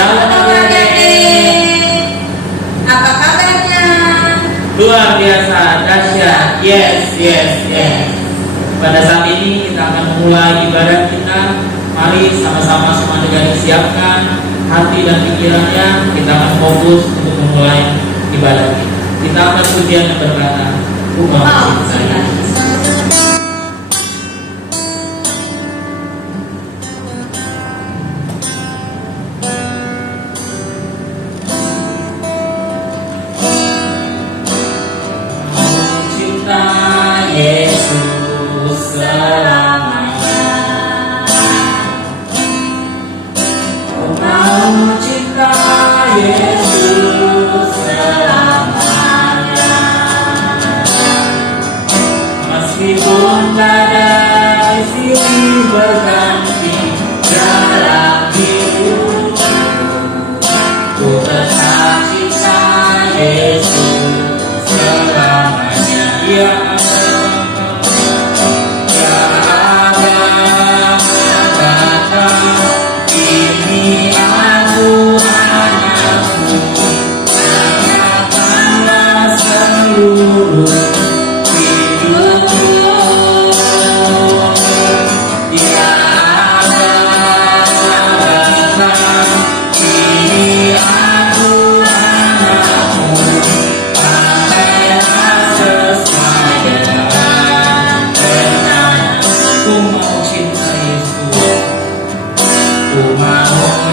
Shalom adik-adik. Apa kabarnya? Luar biasa, dahsyat. Yes. Pada saat ini kita akan memulai ibadah kita. Mari sama-sama semua adik-adik siapkan hati dan pikirannya. Kita akan fokus untuk memulai ibadah kita. Kita akan pujian yang berkata, Umat saya. Meskipun badai silih berganti dalam hidupku, ku tetap cinta Yesus selamanya. Ya ini aku anakmu, katakanlah seluruh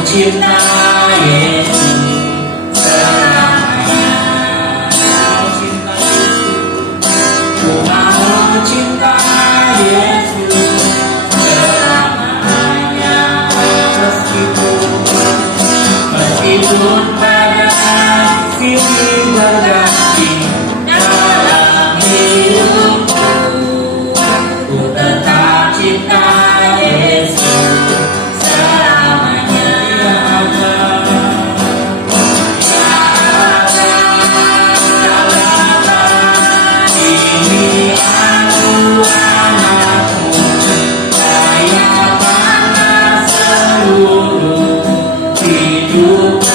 cinta Yesus selamanya. Cinta Yesus, ku mau cinta Yesus selamanya. Meskipun badai silih berganti dalam hidupku, ku tetap cinta Yesus. Hidupku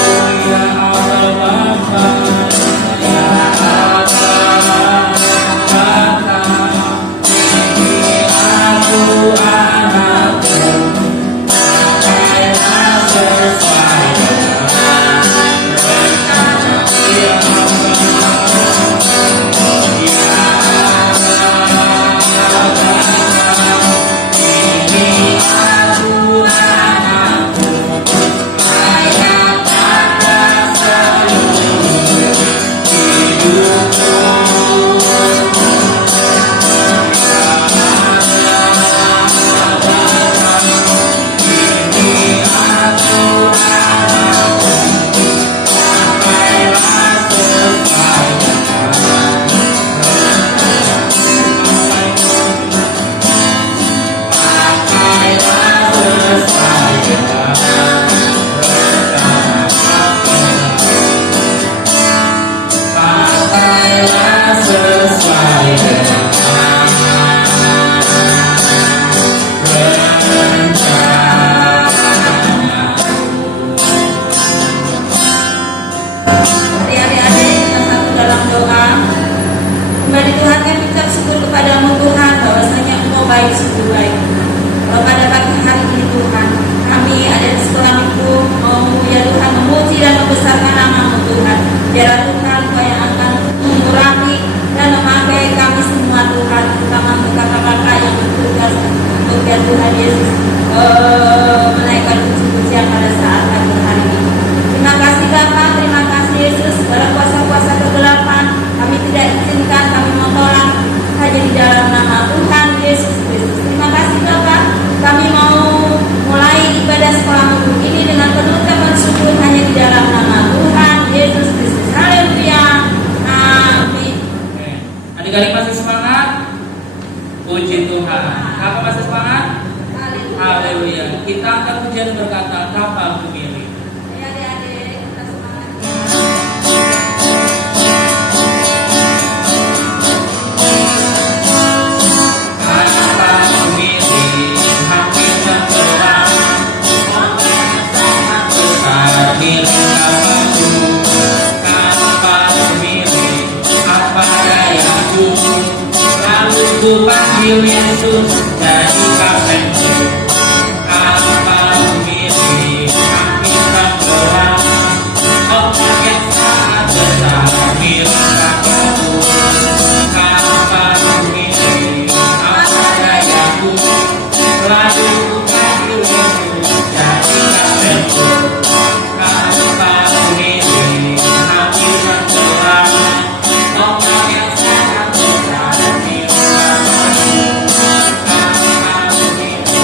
panggil Yesus jadi kaptenku. Apa begini hampir tenggelam, oh kaget saat besar milik kataku. Apa begini apa dayaku, lalu ku panggil Yesus jadi kaptenku. Apa begini hampir tenggelam, oh kaget saat besar milik kataku. Apa begini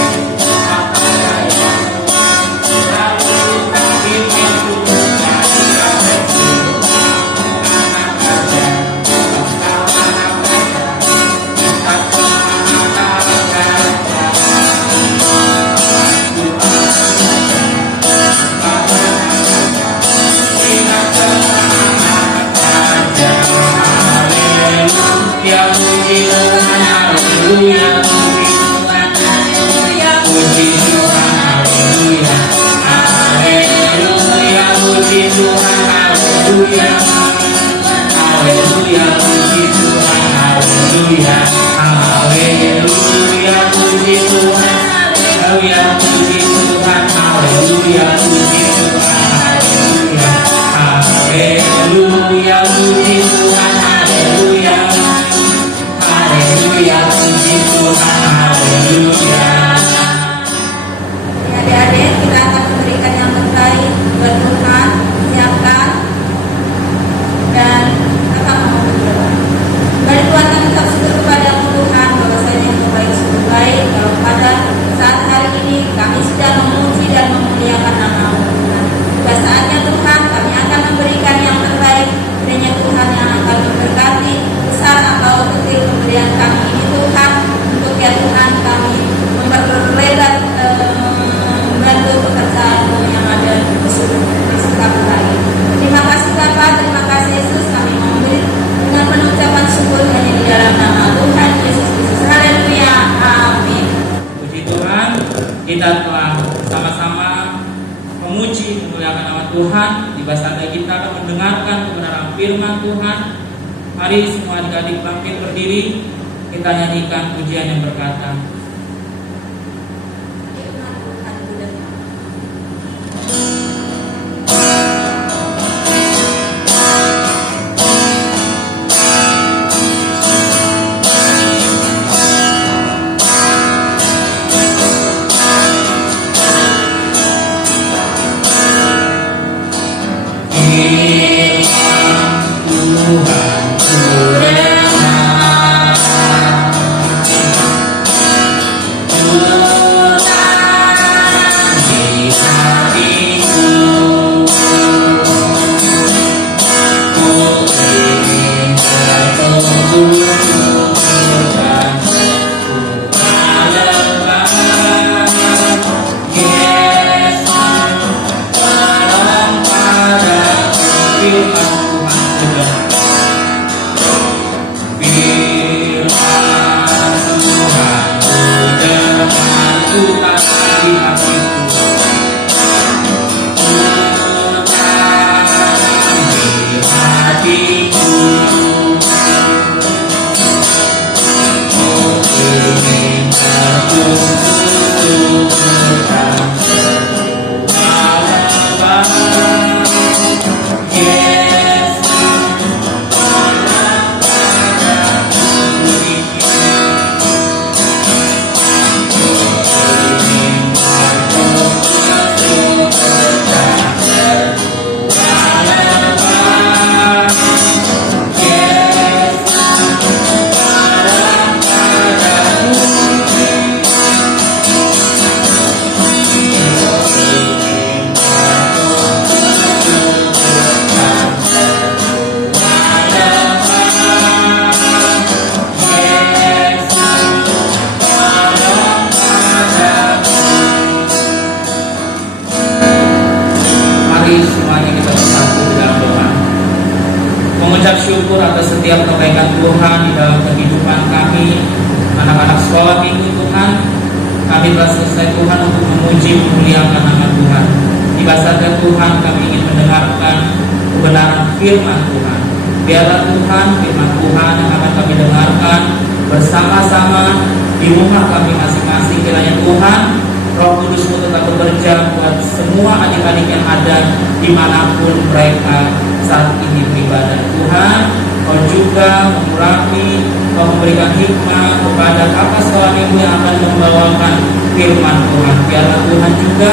apa dayaku, lalu ku panggil Yesus jadi kaptenku. Anak raja, anak raja, Adik-adik, kita akan memberikan yang terbaik buat Tuhan, siapkan dan akan mau berdoa. Mari Tuhan kami tetap syukur kepada Tuhan bahwasanya yang terbaik sungguh baik. Kalau pada saat hari ini kami sudah memuji dan memuliakan nama-Mu Tuhan. Pada saatnya Tuhan kami akan memberikan yang terbaik. Kiranya Tuhan yang akan memberkati besar atau kecil pemberian kami ini Tuhan, untuk ya Tuhan kami memperlebar membantu pekerjaan-Mu yang ada di sekitar kami. Terima kasih Bapa, terima kasih Yesus, kami memberi dengan penuh ucapan syukur hanya di dalam nama Tuhan Yesus Kristus. Haleluya, amin. Puji Tuhan, kita telah sama-sama memuji memuliakan nama Tuhan. Di saatnya kita akan mendengarkan kebenaran firman Tuhan. Mari semua adik-adik bangkit berdiri, kita nyanyikan pujian yang berkata, mengucap syukur atas setiap kebaikan Tuhan di dalam kehidupan kami, anak-anak sekolah minggu Tuhan. Kami telah selesai Tuhan untuk memuji memuliakan nama Tuhan. Di saatnya Tuhan kami ingin mendengarkan kebenaran firman Tuhan. Biarlah Tuhan firman Tuhan yang akan kami dengarkan bersama-sama di rumah kami masing-masing. Kiranya Tuhan, Roh Kudus-Mu tetap bekerja buat semua adik-adik yang ada dimanapun mereka saat ini beribadah. Tuhan, Kau juga mengurangi, Kau memberikan hikmah kepada kakak sekolah ibu yang akan membawakan firman Tuhan. Biarlah Tuhan juga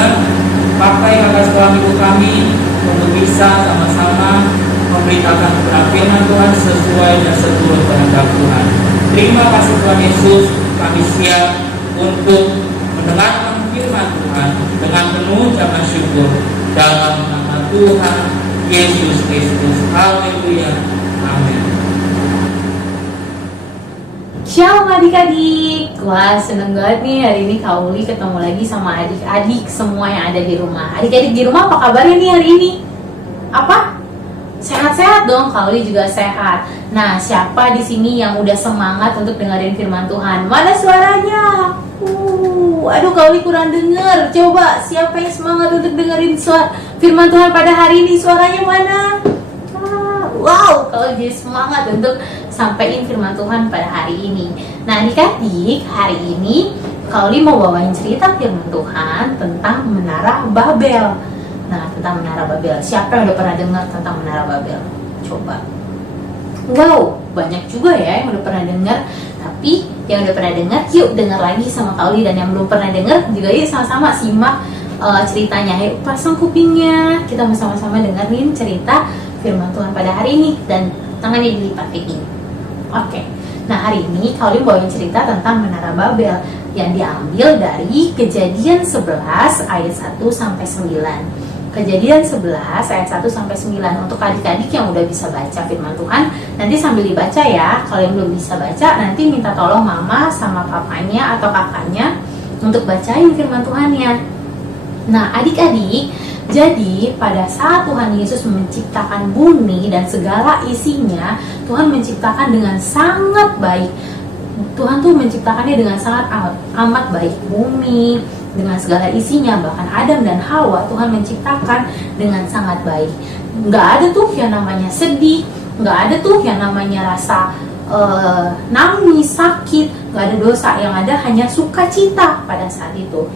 pakai kakak sekolah ibu kami untuk bisa sama-sama memberitakan kebenaran firman Tuhan sesuai dan seturut kehendak Tuhan. Terima kasih Tuhan Yesus, kami siap untuk mendengarkan firman Tuhan dengan penuh ucapan syukur dalam nama Tuhan Yesus Kristus. Haleluya. Amin. Shalom adik-adik. Wah, seneng banget nih hari ini Kak Uli ketemu lagi sama adik-adik semua yang ada di rumah. Adik-adik di rumah apa kabarnya nih hari ini? Apa? Sehat-sehat dong, Kak Uli juga sehat. Nah, siapa di sini yang udah semangat untuk dengerin firman Tuhan? Mana suaranya? Aduh, Kak Uli kurang denger. Coba, siapa yang semangat untuk dengerin firman Tuhan pada hari ini? Suaranya mana? Wow, kalau jadi semangat untuk sampaikan firman Tuhan pada hari ini. Nah, adik-adik, hari ini Kak Uli mau bawain cerita firman Tuhan tentang Menara Babel. Nah, tentang Menara Babel. Siapa yang udah pernah dengar tentang Menara Babel? Coba. Wow, banyak juga ya yang udah pernah dengar. Tapi yang udah pernah dengar, yuk dengar lagi sama Kak Uli. Dan yang belum pernah dengar juga yuk sama-sama simak ceritanya. Yuk pasang kupingnya, kita sama-sama dengerin cerita firman Tuhan pada hari ini. Dan tangannya dilipat kayak gini. Oke. Nah, hari ini Kak Uli bawain cerita tentang Menara Babel yang diambil dari Kejadian 11 ayat 1 sampai 9. Kejadian 11 ayat 1 sampai 9. Untuk adik-adik yang udah bisa baca firman Tuhan, nanti sambil dibaca ya. Kalau yang belum bisa baca, nanti minta tolong mama sama papanya atau kakaknya untuk bacain firman Tuhannya. Nah, adik-adik, jadi pada saat Tuhan Yesus menciptakan bumi dan segala isinya, Tuhan menciptakan dengan sangat baik. Tuhan tuh menciptakannya dengan sangat amat baik. Bumi dengan segala isinya, bahkan Adam dan Hawa Tuhan menciptakan dengan sangat baik. Nggak ada tuh yang namanya sedih, nggak ada tuh yang namanya rasa nangis, sakit, nggak ada dosa. Yang ada hanya sukacita pada saat itu.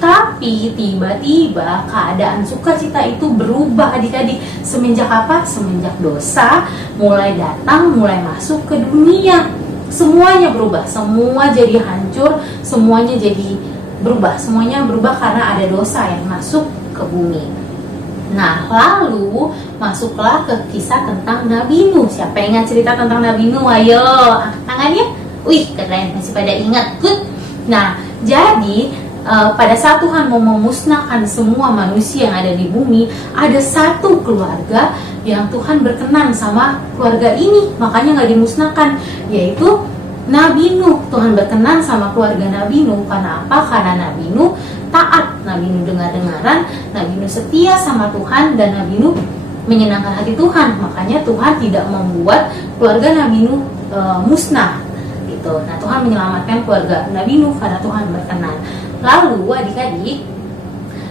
Tapi tiba-tiba keadaan sukacita itu berubah adik-adik. Semenjak apa? Semenjak dosa mulai datang, mulai masuk ke dunia. Semuanya berubah, semua jadi hancur, semuanya jadi berubah. Semuanya berubah karena ada dosa yang masuk ke bumi. Nah, lalu masuklah ke kisah tentang Nabi Nuh. Siapa yang ingat cerita tentang Nabi Nuh? Ayo, angkat tangannya. Wih, keren, masih pada ingat. Good. Nah, jadi pada saat Tuhan mau memusnahkan semua manusia yang ada di bumi, ada satu keluarga yang Tuhan berkenan sama keluarga ini, makanya nggak dimusnahkan, yaitu Nabi Nuh. Tuhan berkenan sama keluarga Nabi Nuh. Karena apa? Karena Nabi Nuh taat, Nabi Nuh dengar-dengaran, Nabi Nuh setia sama Tuhan, dan Nabi Nuh menyenangkan hati Tuhan. Makanya Tuhan tidak membuat keluarga Nabi Nuh musnah gitu. Nah, Tuhan menyelamatkan keluarga Nabi Nuh karena Tuhan berkenan. Lalu adik-adik,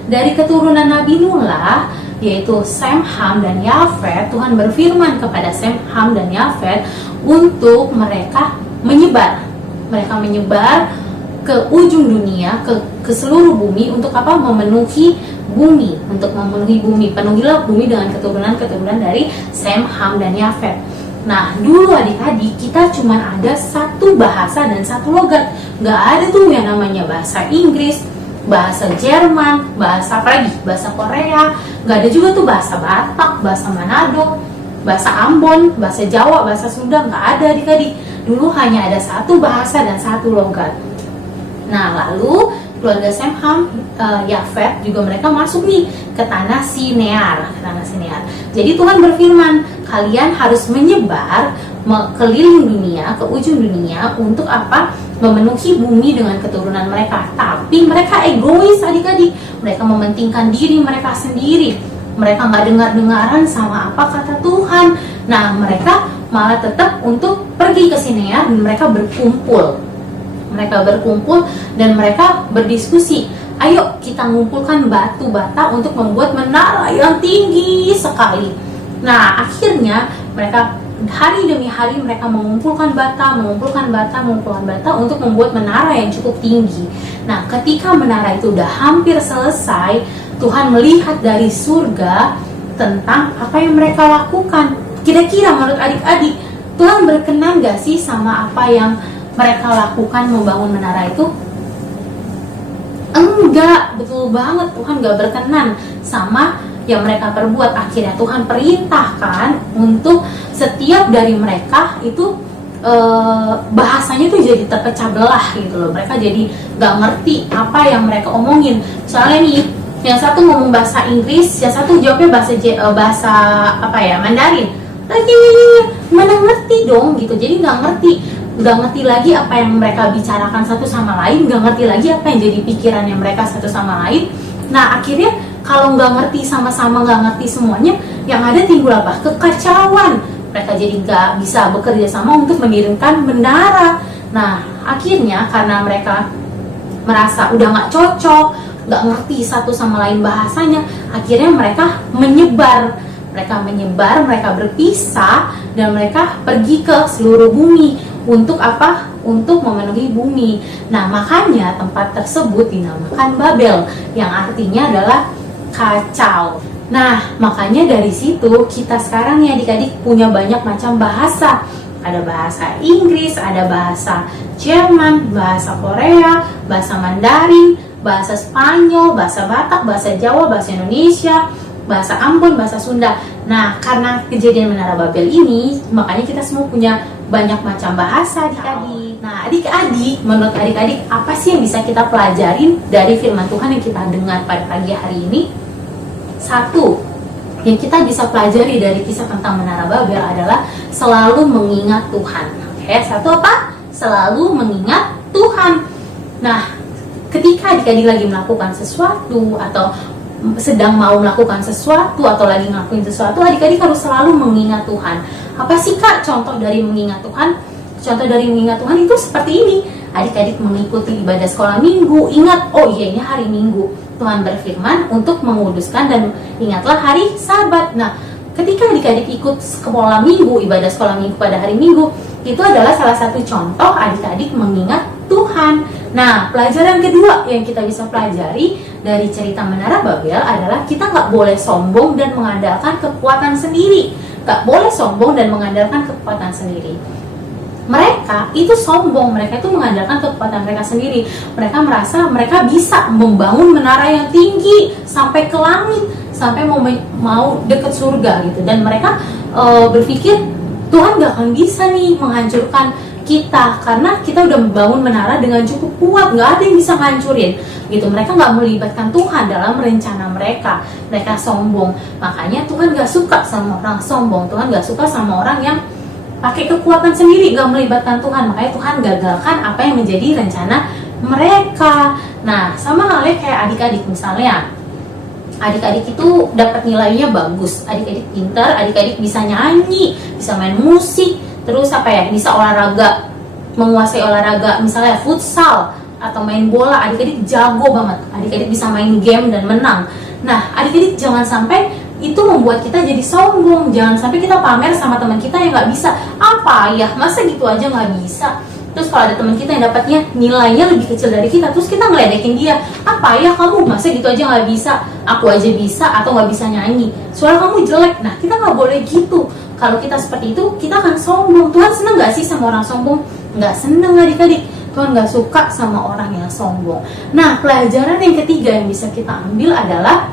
dari keturunan Nabi Nuh lah, yaitu Sem, Ham, dan Yafet, Tuhan berfirman kepada Sem, Ham, dan Yafet untuk mereka menyebar. Mereka menyebar ke ujung dunia, ke seluruh bumi. Untuk apa? Memenuhi bumi. Untuk memenuhi bumi. Penuhilah bumi dengan keturunan-keturunan dari Sem, Ham, dan Yafet. Nah, dulu adik-adik kita cuma ada satu bahasa dan satu logat. Nggak ada tuh yang namanya bahasa Inggris, bahasa Jerman, bahasa apa lagi? Bahasa Korea. Nggak ada juga tuh bahasa Batak, bahasa Manado, bahasa Ambon, bahasa Jawa, bahasa Sunda. Nggak ada adik-adik. Dulu hanya ada satu bahasa dan satu logat. Nah, lalu keluarga Sem, Ham, Yafet juga mereka masuk nih ke tanah Sinear, Jadi Tuhan berfirman, kalian harus menyebar keliling dunia, ke ujung dunia. Untuk apa? Memenuhi bumi dengan keturunan mereka. Tapi mereka egois adik-adik. Mereka mementingkan diri mereka sendiri. Mereka nggak dengar-dengaran sama apa kata Tuhan. Nah, mereka malah tetap untuk pergi ke Sinear dan mereka berkumpul. Dan mereka berdiskusi, ayo kita ngumpulkan batu bata untuk membuat menara yang tinggi sekali. Nah, akhirnya mereka hari demi hari mereka mengumpulkan bata untuk membuat menara yang cukup tinggi. Nah, ketika menara itu udah hampir selesai, Tuhan melihat dari surga tentang apa yang mereka lakukan. Kira-kira menurut adik-adik, Tuhan berkenan gak sih sama apa yang mereka lakukan membangun menara itu? Enggak, betul banget, Tuhan gak berkenan sama yang mereka perbuat. Akhirnya Tuhan perintahkan untuk setiap dari mereka itu bahasanya tuh jadi terpecah belah gitu loh. Mereka jadi gak ngerti apa yang mereka omongin. Soalnya nih, yang satu ngomong bahasa Inggris, yang satu jawabnya bahasa Mandarin. Lagi mana ngerti dong gitu. Jadi gak ngerti lagi apa yang mereka bicarakan satu sama lain, gak ngerti lagi apa yang jadi pikirannya mereka satu sama lain. Nah, akhirnya kalau nggak ngerti sama-sama, nggak ngerti semuanya, yang ada timbul apa? Kekacauan. Mereka jadi nggak bisa bekerja sama untuk mendirikan menara. Nah, akhirnya karena mereka merasa udah nggak cocok, nggak ngerti satu sama lain bahasanya, akhirnya mereka menyebar. Mereka berpisah, dan mereka pergi ke seluruh bumi. Untuk apa? Untuk memenuhi bumi. Nah, makanya tempat tersebut dinamakan Babel, yang artinya adalah kacau. Nah, makanya dari situ kita sekarang ya adik-adik punya banyak macam bahasa. Ada bahasa Inggris, ada bahasa Jerman, bahasa Korea, bahasa Mandarin, bahasa Spanyol, bahasa Batak, bahasa Jawa, bahasa Indonesia, bahasa Ambon, bahasa Sunda. Nah, karena kejadian Menara Babel ini, makanya kita semua punya banyak macam bahasa adik-adik. Nah, adik-adik, menurut adik-adik, apa sih yang bisa kita pelajarin dari firman Tuhan yang kita dengar pada pagi hari ini? Satu, yang kita bisa pelajari dari kisah tentang Menara Babel adalah selalu mengingat Tuhan. Oke, satu apa? Selalu mengingat Tuhan. Nah, ketika adik-adik lagi melakukan sesuatu atau sedang mau melakukan sesuatu atau lagi ngelakuin sesuatu, adik-adik harus selalu mengingat Tuhan. Apa sih Kak contoh dari mengingat Tuhan? Contoh dari mengingat Tuhan itu seperti ini. Adik-adik mengikuti ibadah sekolah minggu, ingat, oh iya ini hari Minggu. Tuhan berfirman untuk menguduskan dan ingatlah hari Sabat. Nah, ketika adik-adik ikut sekolah minggu, ibadah sekolah minggu pada hari Minggu, itu adalah salah satu contoh adik-adik mengingat Tuhan. Nah, pelajaran kedua yang kita bisa pelajari dari cerita Menara Babel adalah kita nggak boleh sombong dan mengandalkan kekuatan sendiri. Nggak boleh sombong dan mengandalkan kekuatan sendiri. Mereka itu sombong, mereka itu mengandalkan kekuatan mereka sendiri. Mereka merasa mereka bisa membangun menara yang tinggi sampai ke langit, sampai mau deket surga gitu. Dan mereka berpikir Tuhan gak akan bisa nih menghancurkan kita karena kita udah membangun menara dengan cukup kuat, gak ada yang bisa menghancurin gitu. Mereka gak melibatkan Tuhan dalam rencana mereka. Mereka sombong, makanya Tuhan gak suka sama orang sombong. Tuhan gak suka sama orang yang pakai kekuatan sendiri, gak melibatkan Tuhan. Makanya Tuhan gagalkan apa yang menjadi rencana mereka. Nah, sama halnya kayak adik-adik. Misalnya adik-adik itu dapat nilainya bagus, adik-adik pintar, adik-adik bisa nyanyi, bisa main musik, terus bisa olahraga, menguasai olahraga, misalnya futsal atau main bola, adik-adik jago banget, adik-adik bisa main game dan menang. Nah, adik-adik jangan sampai itu membuat kita jadi sombong. Jangan sampai kita pamer sama teman kita yang nggak bisa. Apa ya, masa gitu aja nggak bisa? Terus kalau ada teman kita yang dapatnya nilainya lebih kecil dari kita, terus kita ngeledekin dia, apa ya kamu masa gitu aja nggak bisa? Aku aja bisa, atau nggak bisa nyanyi, suara kamu jelek. Nah, kita nggak boleh gitu. Kalau kita seperti itu, kita akan sombong. Tuhan seneng nggak sih sama orang sombong? Nggak seneng adik-adik. Tuhan nggak suka sama orang yang sombong. Nah, pelajaran yang ketiga yang bisa kita ambil adalah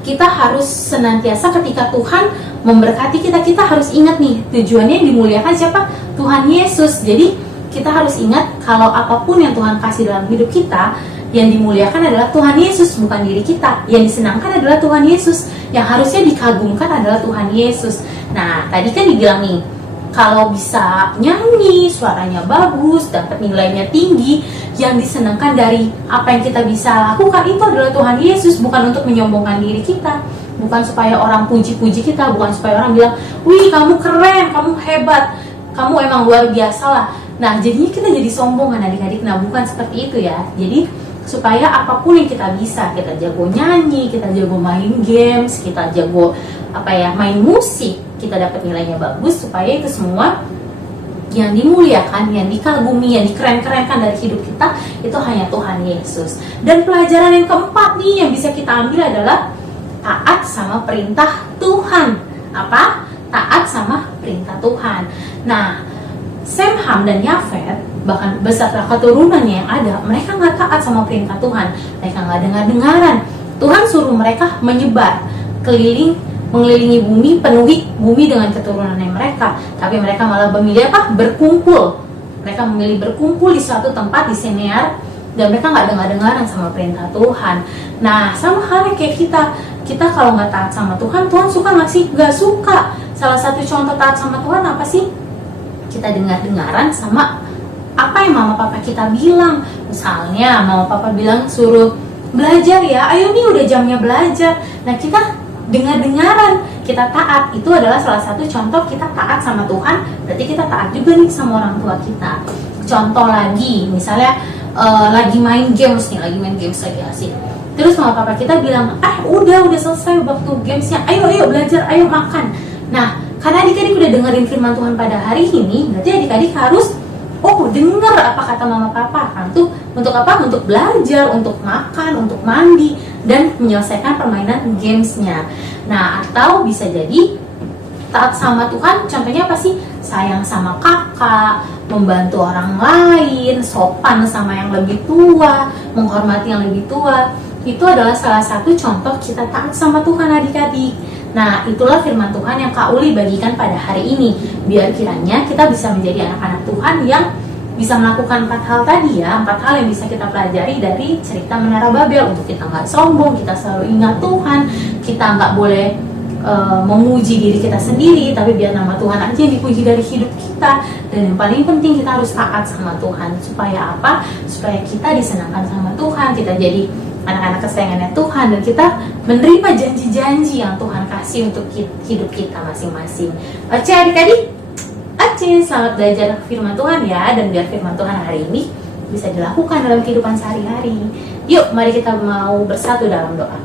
kita harus senantiasa ketika Tuhan memberkati kita, kita harus ingat nih tujuannya yang dimuliakan siapa? Tuhan Yesus. Jadi kita harus ingat kalau apapun yang Tuhan kasih dalam hidup kita, yang dimuliakan adalah Tuhan Yesus, bukan diri kita. Yang disenangkan adalah Tuhan Yesus. Yang harusnya dikagumkan adalah Tuhan Yesus. Nah, tadi kan dibilang nih, kalau bisa nyanyi, suaranya bagus, dapat nilainya tinggi, yang disenangkan dari apa yang kita bisa lakukan itu adalah Tuhan Yesus, bukan untuk menyombongkan diri kita, bukan supaya orang puji-puji kita, bukan supaya orang bilang, wih kamu keren, kamu hebat, kamu emang luar biasa lah. Nah, jadinya kita jadi sombong kan adik-adik. Nah, bukan seperti itu ya. Jadi supaya apapun yang kita bisa, kita jago nyanyi, kita jago main games, kita jago main musik, kita dapat nilainya bagus, supaya itu semua yang dimuliakan, yang dikagumi, yang dikeren-kerenkan dari hidup kita itu hanya Tuhan Yesus. Dan pelajaran yang keempat nih yang bisa kita ambil adalah taat sama perintah Tuhan. Apa? Taat sama perintah Tuhan. Nah, Sem, Ham, dan Yafet, bahkan beserta keturunannya yang ada, mereka nggak taat sama perintah Tuhan. Mereka nggak dengar-dengaran. Tuhan suruh mereka menyebar mengelilingi bumi, penuhi bumi dengan keturunannya mereka. Tapi mereka malah memilih apa? Berkumpul. Mereka memilih berkumpul di suatu tempat di Sinear, dan mereka nggak dengar-dengaran sama perintah Tuhan. Nah, sama halnya kayak kita kalau nggak taat sama Tuhan, Tuhan suka nggak sih? Nggak suka. Salah satu contoh taat sama Tuhan apa sih? Kita dengar-dengaran sama apa yang mama papa kita bilang. Misalnya mama papa bilang suruh belajar ya, ayo nih udah jamnya belajar. Nah, kita dengar-dengaran, kita taat. Itu adalah salah satu contoh kita taat sama Tuhan. Berarti kita taat juga nih sama orang tua kita. Contoh lagi, misalnya lagi main games lagi asik. Terus mama papa kita bilang, udah selesai waktu gamesnya, ayo belajar, ayo makan. Nah, karena adik-adik udah dengerin firman Tuhan pada hari ini, berarti adik-adik harus dengar apa kata mama papa. Kan tuh untuk apa? Untuk belajar, untuk makan, untuk mandi, dan menyelesaikan permainan gamesnya. Nah, atau bisa jadi taat sama Tuhan, contohnya apa sih? Sayang sama kakak, membantu orang lain, sopan sama yang lebih tua, menghormati yang lebih tua. Itu adalah salah satu contoh kita taat sama Tuhan, adik-adik. Nah, itulah firman Tuhan yang Kak Uli bagikan pada hari ini. Biar kiranya kita bisa menjadi anak-anak Tuhan yang bisa melakukan 4 hal tadi ya, 4 hal yang bisa kita pelajari dari cerita Menara Babel. Untuk kita nggak sombong, kita selalu ingat Tuhan, kita nggak boleh memuji diri kita sendiri, tapi biar nama Tuhan aja yang dipuji dari hidup kita. Dan yang paling penting kita harus taat sama Tuhan. Supaya apa? Supaya kita disenangkan sama Tuhan, kita jadi anak-anak kesayangannya Tuhan, dan kita menerima janji-janji yang Tuhan kasih untuk hidup kita masing-masing. Oke adik-adik, selamat belajar firman Tuhan ya, dan biar firman Tuhan hari ini bisa dilakukan dalam kehidupan sehari-hari. Yuk, mari kita mau bersatu dalam doa.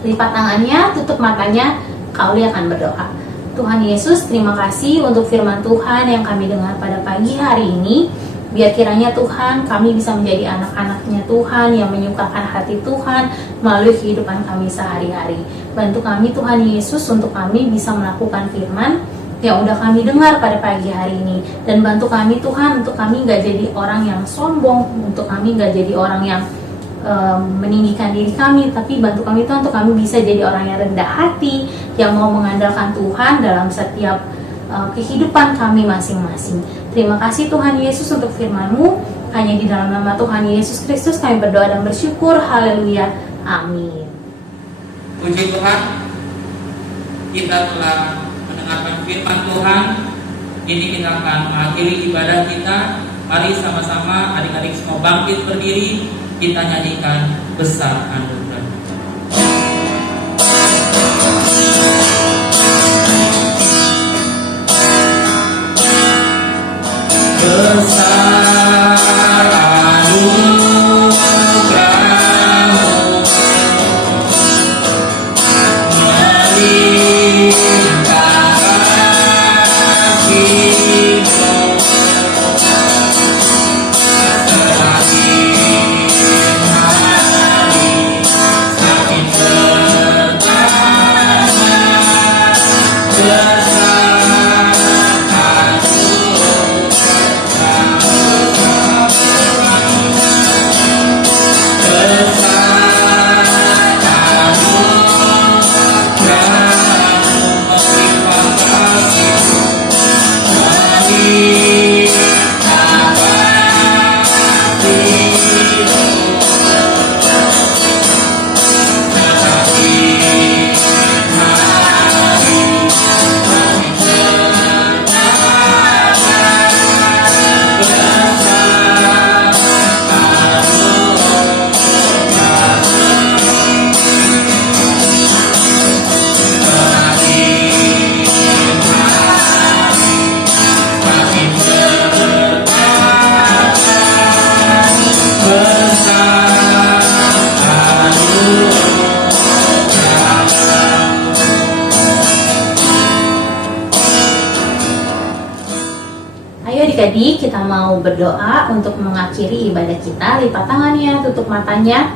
Lipat tangannya, tutup matanya, Kak Uli akan berdoa. Tuhan Yesus, terima kasih untuk firman Tuhan yang kami dengar pada pagi hari ini. Biar kiranya Tuhan, kami bisa menjadi anak-anaknya Tuhan yang menyukakan hati Tuhan melalui kehidupan kami sehari-hari. Bantu kami Tuhan Yesus untuk kami bisa melakukan firman yang udah kami dengar pada pagi hari ini. Dan bantu kami Tuhan untuk kami gak jadi orang yang sombong, untuk kami gak jadi orang yang meninggikan diri kami, tapi bantu kami Tuhan untuk kami bisa jadi orang yang rendah hati, yang mau mengandalkan Tuhan dalam setiap kehidupan kami masing-masing. Terima kasih Tuhan Yesus untuk firman-Mu. Hanya di dalam nama Tuhan Yesus Kristus kami berdoa dan bersyukur. Haleluya. Amin. Puji Tuhan, kita telah mendengarkan firman Tuhan. Kini kita akan mengakhiri ibadah kita. Mari sama-sama adik-adik semua bangkit berdiri. Kita nyanyikan Besar Anugerah. Besar anugerah-Mu melimpahkan kasih-Mu, semakin adik-adik, kita mau berdoa untuk mengakhiri ibadah kita. Lipat tangannya, tutup matanya.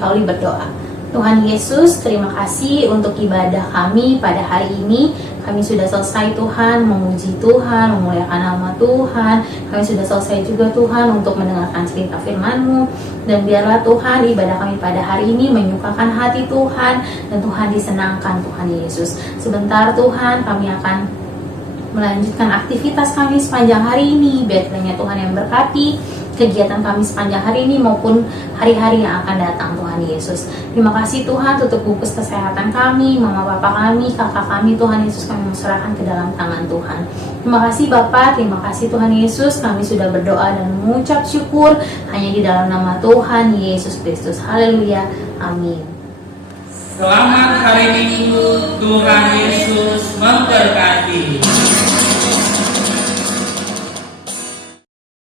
Kauli berdoa. Tuhan Yesus, terima kasih untuk ibadah kami pada hari ini. Kami sudah selesai Tuhan, memuji Tuhan, memuliakan nama Tuhan. Kami sudah selesai juga Tuhan untuk mendengarkan cerita firman-Mu. Dan biarlah Tuhan ibadah kami pada hari ini menyukakan hati Tuhan. Dan Tuhan disenangkan Tuhan Yesus. Sebentar Tuhan, kami akan melanjutkan aktivitas kami sepanjang hari ini. Biar kiranya Tuhan yang berkati kegiatan kami sepanjang hari ini maupun hari-hari yang akan datang Tuhan Yesus. Terima kasih Tuhan, tutup gugus kesehatan kami, mama papa kami, kakak kami, Tuhan Yesus, kami serahkan ke dalam tangan Tuhan. Terima kasih Bapa, terima kasih Tuhan Yesus, kami sudah berdoa dan mengucap syukur hanya di dalam nama Tuhan Yesus Kristus. Haleluya, amin. Selamat hari Minggu, Tuhan Yesus memberkati.